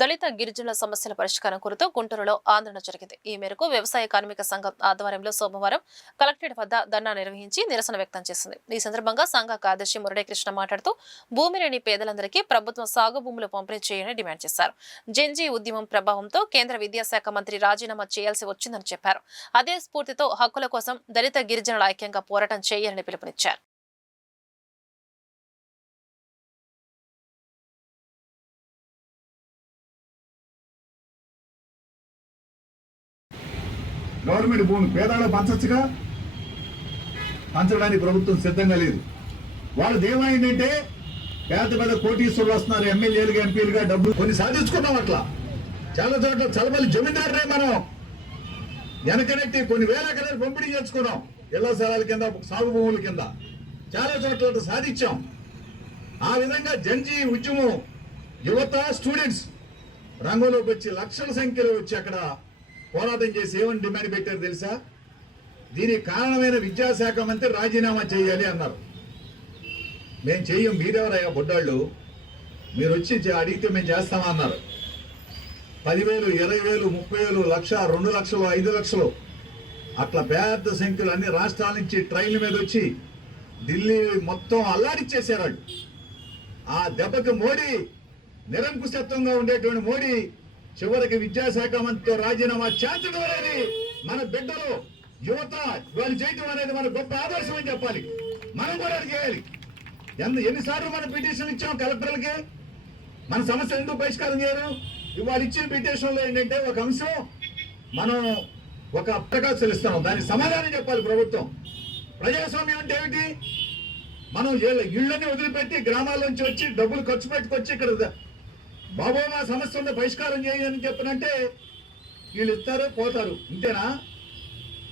దళిత గిరిజనుల సమస్యల పరిష్కారం కోరుతూ గుంటూరులో ఆందోళన జరిగింది. ఈ మేరకు వ్యవసాయ కార్మిక సంఘం ఆధ్వర్యంలో సోమవారం కలెక్టరేట్ వద్ద ధర్నా నిర్వహించి నిరసన వ్యక్తం చేసింది. ఈ సందర్భంగా సంఘ కార్యదర్శి మురళీకృష్ణ మాట్లాడుతూ భూమి లేని పేదలందరికీ ప్రభుత్వం సాగు భూములు పంపిణీ చేయాలని డిమాండ్ చేశారు. జెన్జీ ఉద్యమం ప్రభావంతో కేంద్ర విద్యాశాఖ మంత్రి రాజీనామా చేయాల్సి వచ్చిందని చెప్పారు. అదే స్ఫూర్తితో హక్కుల కోసం దళిత గిరిజనుల ఐక్యంగా పోరాటం చేయాలని పిలుపునిచ్చారు. గవర్నమెంట్ భూమి పేదవాళ్ళు పంచచ్చుగా, పంచడానికి ప్రభుత్వం సిద్ధంగా లేదు. వాళ్ళది ఏమైందంటే పేద పెద్ద కోటీశ్వరులు వస్తున్నారు, ఎమ్మెల్యేలుగా ఎంపీలుగా డబ్బులు కొన్ని సాధించుకున్నాం. అట్లా చాలా చోట్ల చలపల్లి జమీందారునే మనం వెనకనెట్టి కొన్ని వేల ఎకరాలు పంపిణీ చేసుకున్నాం. ఇళ్ల స్థలాల కింద, సాగు భూముల కింద చాలా చోట్ల సాధించాం. ఆ విధంగా జన్జీ ఉద్యమం యువత, స్టూడెంట్స్ రంగంలోకి వచ్చి లక్షల సంఖ్యలో వచ్చి అక్కడ పోరాటం చేసి ఏమని డిమాండ్ పెట్టారు తెలుసా? దీనికి కారణమైన విద్యాశాఖ మంత్రి రాజీనామా చేయాలి అన్నారు. మేము చెయ్యం, మీరెవరయ్యా బొడ్డాళ్ళు, మీరు వచ్చి అడిగితే మేము చేస్తామా అన్నారు. 10,000, 20,000, 30,000, 1,00,000, 2 లక్షలు, 5 లక్షలు అట్లా పెద్ద సంఖ్యలో అన్ని రాష్ట్రాల నుంచి ట్రైన్ల మీద వచ్చి ఢిల్లీ మొత్తం అల్లాడిచ్చేశారు వాళ్ళు. ఆ దెబ్బకి మోడీ, నిరంకుశత్వంగా ఉండేటువంటి మోడీ చివరికి విద్యాశాఖ మంత్రితో రాజీనామా చేర్చడం అనేది మన బిడ్డలు, యువత వాళ్ళు చేయటం అనేది మన గొప్ప ఆదర్శం అని చెప్పాలి. మనం కూడా అది చేయాలి. ఎన్నిసార్లు మనం పిటిషన్ ఇచ్చాం కలెక్టర్లకి, మన సమస్య ఎందుకు పరిష్కారం చేయరు? ఇవాళ ఇచ్చిన పిటిషన్లో ఏంటంటే ఒక అంశం మనం ఒక ప్రకాశాలు ఇస్తున్నాం, దానికి సమాధానం చెప్పాలి ప్రభుత్వం. ప్రజాస్వామ్యం అంటే ఏమిటి? మనం ఇళ్ళని వదిలిపెట్టి గ్రామాల్లోంచి వచ్చి డబ్బులు ఖర్చు పెట్టుకొచ్చి ఇక్కడ బాబో మా సమస్య ఉందో పరిష్కారం చేయని చెప్పనంటే వీళ్ళు ఇస్తారు, పోతారు, ఇంతేనా?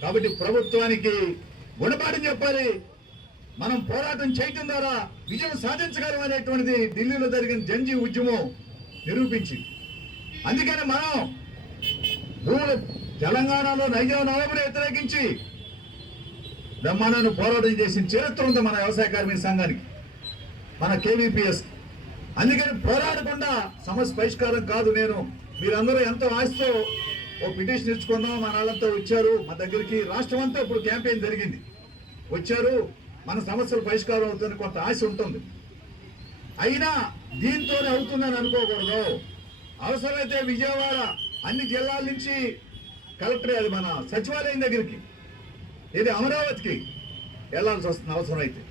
కాబట్టి ప్రభుత్వానికి గుణపాఠం చెప్పాలి. మనం పోరాటం చేయటం ద్వారా విజయం సాధించగలం అనేటువంటిది ఢిల్లీలో జరిగిన జన్జీ ఉద్యమం నిరూపించింది. అందుకని మనం భూములు తెలంగాణలో నైజాం నవాబుని వ్యతిరేకించి బ్రహ్మాండాన్ని పోరాటం చేసిన చరిత్ర ఉంది మన వ్యవసాయ కార్మిక సంఘానికి, మన కేవీపీఎస్. అందుకని పోరాడకుండా సమస్య పరిష్కారం కాదు. మీరందరూ ఎంతో ఆశతో ఓ పిటిషన్ ఇచ్చుకుందాం, మన వాళ్ళంతా వచ్చారు మా దగ్గరికి, రాష్ట్రం అంతా ఇప్పుడు క్యాంపెయిన్ జరిగింది, వచ్చారు, మన సమస్యలు పరిష్కారం అవుతుందని కొంత ఆశ ఉంటుంది. అయినా దీంతోనే అవుతుందని అనుకోకూడదు. అవసరమైతే విజయవాడ అన్ని జిల్లాల నుంచి కలెక్టర్, అది మన సచివాలయం దగ్గరికి, ఇది అమరావతికి వెళ్లాల్సి వస్తుంది అవసరమైతే.